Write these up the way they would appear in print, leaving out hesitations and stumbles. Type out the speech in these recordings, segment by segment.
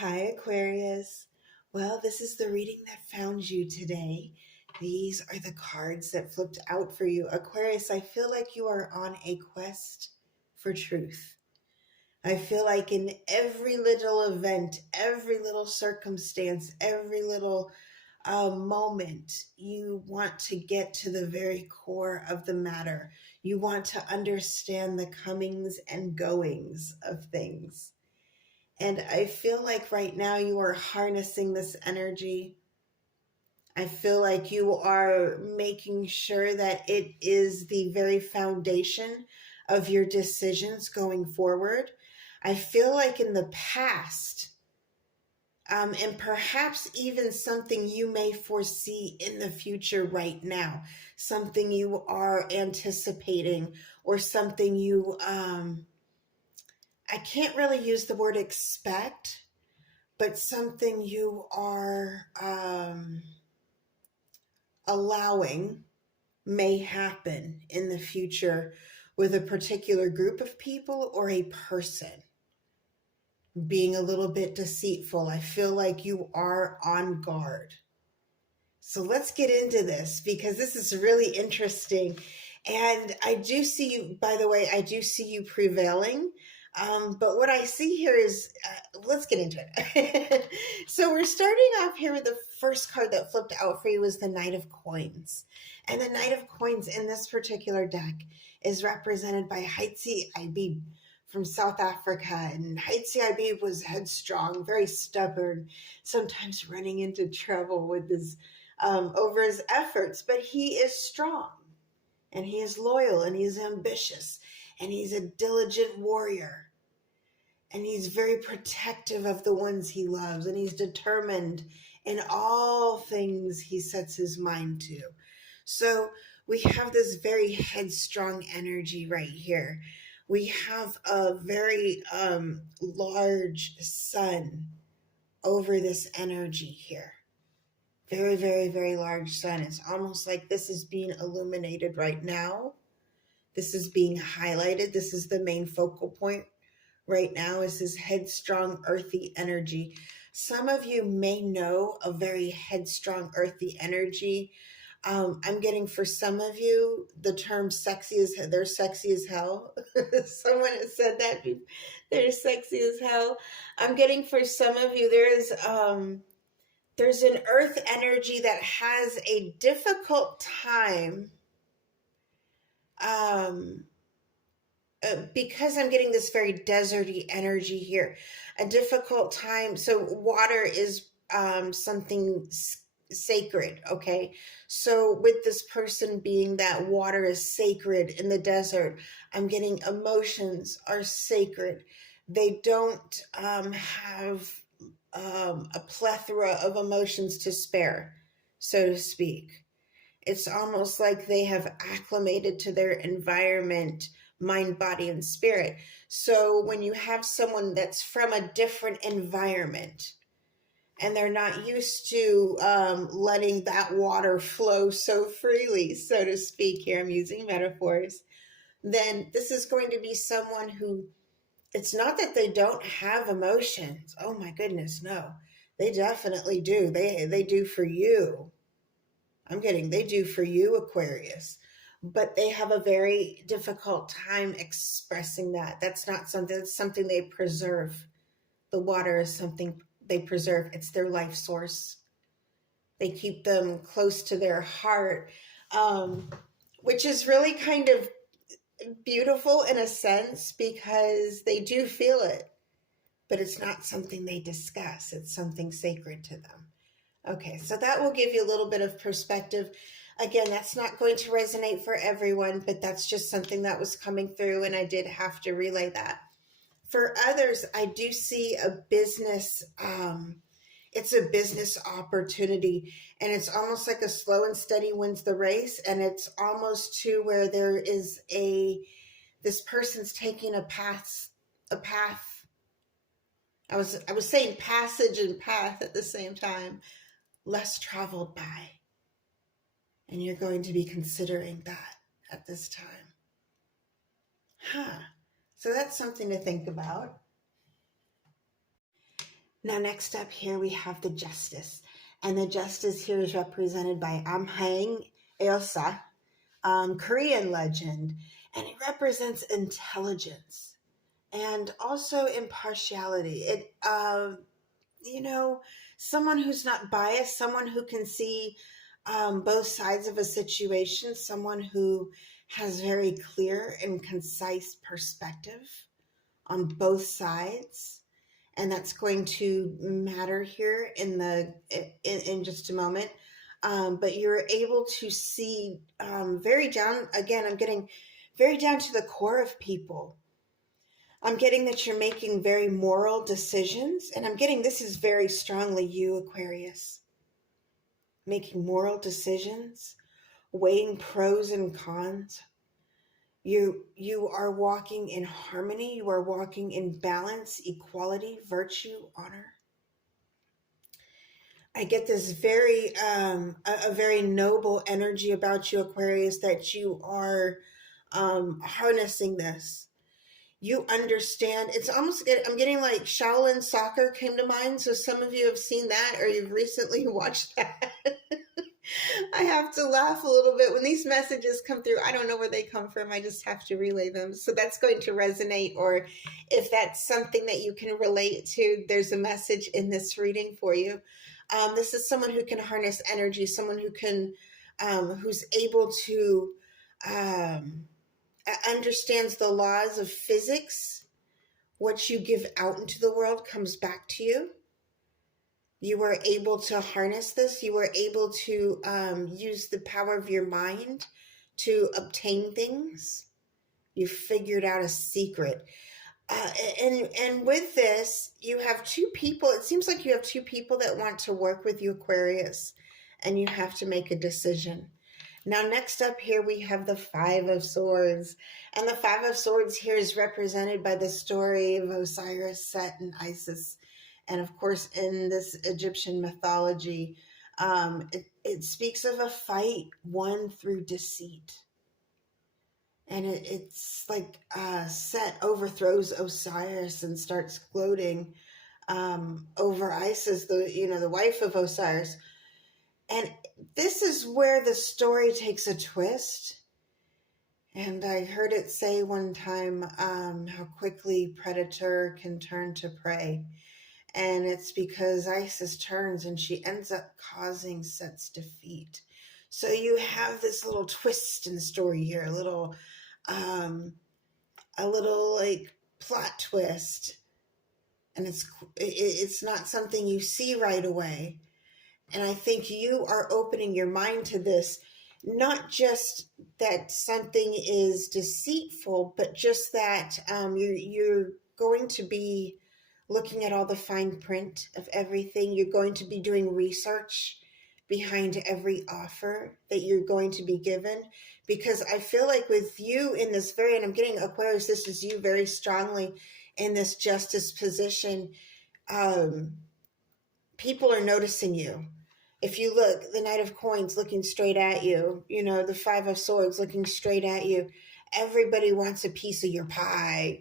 Hi, Aquarius. Well, this is the reading that found you today. These are the cards that flipped out for you. Aquarius, I feel like you are on a quest for truth. I feel like in every little event, every little circumstance, every little moment, you want to get to the very core of the matter. You want to understand the comings and goings of things. And I feel like right now you are harnessing this energy. I feel like you are making sure that it is the very foundation of your decisions going forward. I feel like in the past, and perhaps even something you may foresee in the future right now, something you are anticipating, or something you, I can't really use the word expect, but something you are allowing may happen in the future with a particular group of people or a person being a little bit deceitful. I feel like you are on guard. So let's get into this because this is really interesting. And I do see you, by the way, I do see you prevailing. But what I see here is, let's get into it. So we're starting off here with the first card that flipped out for you was the Knight of Coins. And the Knight of Coins in this particular deck is represented by Haitzi Ibib from South Africa. And Haitzi Ibib was headstrong, very stubborn, sometimes running into trouble with his over his efforts, but he is strong and he is loyal and he's ambitious and he's a diligent warrior and he's very protective of the ones he loves and he's determined in all things he sets his mind to. So we have this very headstrong energy right here. We have a very large sun over this energy here. Very, very, very large sun. It's almost like this is being illuminated right now. This is being highlighted. This is the main focal point right now is this headstrong, earthy energy. Some of you may know a very headstrong, earthy energy. I'm getting for some of you the term sexy as they're sexy as hell. Someone has said that they're sexy as hell. I'm getting for some of you there's an earth energy that has a difficult time because I'm getting this very deserty energy here, a difficult time. So water is something sacred, okay? So with this person being that water is sacred in the desert, I'm getting emotions are sacred. They don't have a plethora of emotions to spare, so to speak. It's almost like they have acclimated to their environment, mind, body, and spirit. So when you have someone that's from a different environment and they're not used to letting that water flow so freely, so to speak, here I'm using metaphors, then this is going to be someone who, it's not that they don't have emotions. Oh my goodness, no. They definitely do. They do for you. They do for you, Aquarius. But they have a very difficult time expressing that. That's something they preserve. The water is something they preserve. It's their life source. They keep them close to their heart, which is really kind of beautiful in a sense because they do feel it, but it's not something they discuss. It's something sacred to them. Okay, so that will give you a little bit of perspective. Again, that's not going to resonate for everyone, but that's just something that was coming through and I did have to relay that. For others, I do see a business, it's a business opportunity and it's almost like a slow and steady wins the race. And it's almost to where there is this person's taking a path. I was saying passage and path at the same time, less traveled by. And you're going to be considering that at this time. So that's something to think about. Now, next up here, we have the Justice. And the Justice here is represented by AQUARIUS A, Korean legend. And it represents intelligence and also impartiality. You know, someone who's not biased, someone who can see both sides of a situation, someone who has very clear and concise perspective on both sides, and that's going to matter here in just a moment. But you're able to see very down. Again, I'm getting very down to the core of people. I'm getting that you're making very moral decisions, and I'm getting this is very strongly you, Aquarius, making moral decisions, weighing pros and cons. You are walking in harmony. You are walking in balance, equality, virtue, honor. I get this a very noble energy about you, Aquarius, that you are harnessing this. You understand. It's almost, I'm getting like Shaolin soccer came to mind. So some of you have seen that or you've recently watched that. I have to laugh a little bit when these messages come through. I don't know where they come from. I just have to relay them. So that's going to resonate. Or if that's something that you can relate to, there's a message in this reading for you. This is someone who can harness energy, someone who can, who's able to, understands the laws of physics. What you give out into the world comes back to you. You were able to harness this. You were able to use the power of your mind to obtain things. You figured out a secret. And with this, you have two people. It seems like you have two people that want to work with you, Aquarius, and you have to make a decision. Now, next up here, we have the Five of Swords. And the Five of Swords here is represented by the story of Osiris, Set, and Isis. And of course, in this Egyptian mythology, it speaks of a fight won through deceit. And it's like Set overthrows Osiris and starts gloating over Isis, the wife of Osiris. And this is where the story takes a twist. And I heard it say one time how quickly predator can turn to prey. And it's because Isis turns and she ends up causing Set's defeat. So you have this little twist in the story here, a little like plot twist. And it's not something you see right away. And I think you are opening your mind to this, not just that something is deceitful, but just that you're going to be looking at all the fine print of everything. You're going to be doing research behind every offer that you're going to be given. Because I feel like with you in this and I'm getting Aquarius, this is you very strongly in this justice position. People are noticing you. If you look, the Knight of Coins looking straight at you, the Five of Swords looking straight at you. Everybody wants a piece of your pie,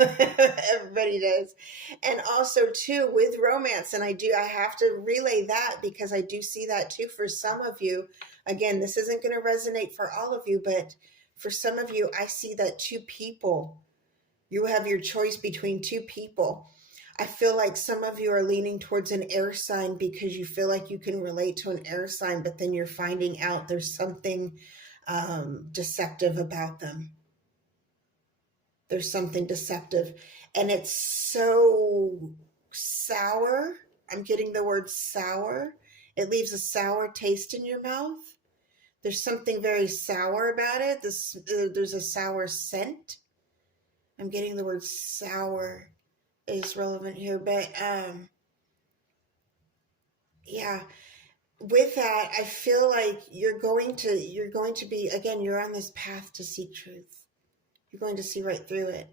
everybody does. And also too, with romance, and I have to relay that because I do see that too for some of you. Again, this isn't going to resonate for all of you, but for some of you, I see that two people, you have your choice between two people. I feel like some of you are leaning towards an air sign because you feel like you can relate to an air sign, but then you're finding out there's something deceptive about them. There's something deceptive, and it's so sour. I'm getting the word sour. It leaves a sour taste in your mouth. There's something very sour about it. There's a sour scent. I'm getting the word sour is relevant here, but yeah, with that, I feel like you're going to be, again, you're on this path to seek truth. You're going to see right through it.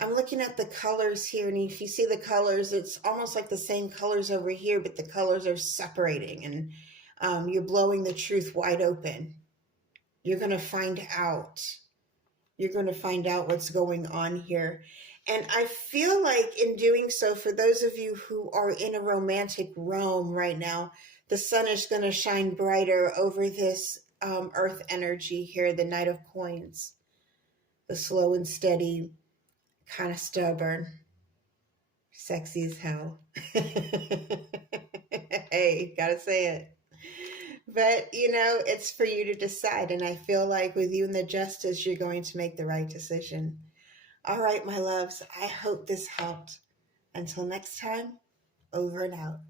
I'm looking at the colors here, and if you see the colors, it's almost like the same colors over here, but the colors are separating, and you're blowing the truth wide open. You're going to find out. You're going to find out what's going on here. And I feel like in doing so, for those of you who are in a romantic realm right now, the sun is going to shine brighter over this earth energy here, the Knight of Coins, the slow and steady, kind of stubborn, sexy as hell. Hey, gotta say it. But, it's for you to decide. And I feel like with you and the justice, you're going to make the right decision. All right, my loves, I hope this helped. Until next time, over and out.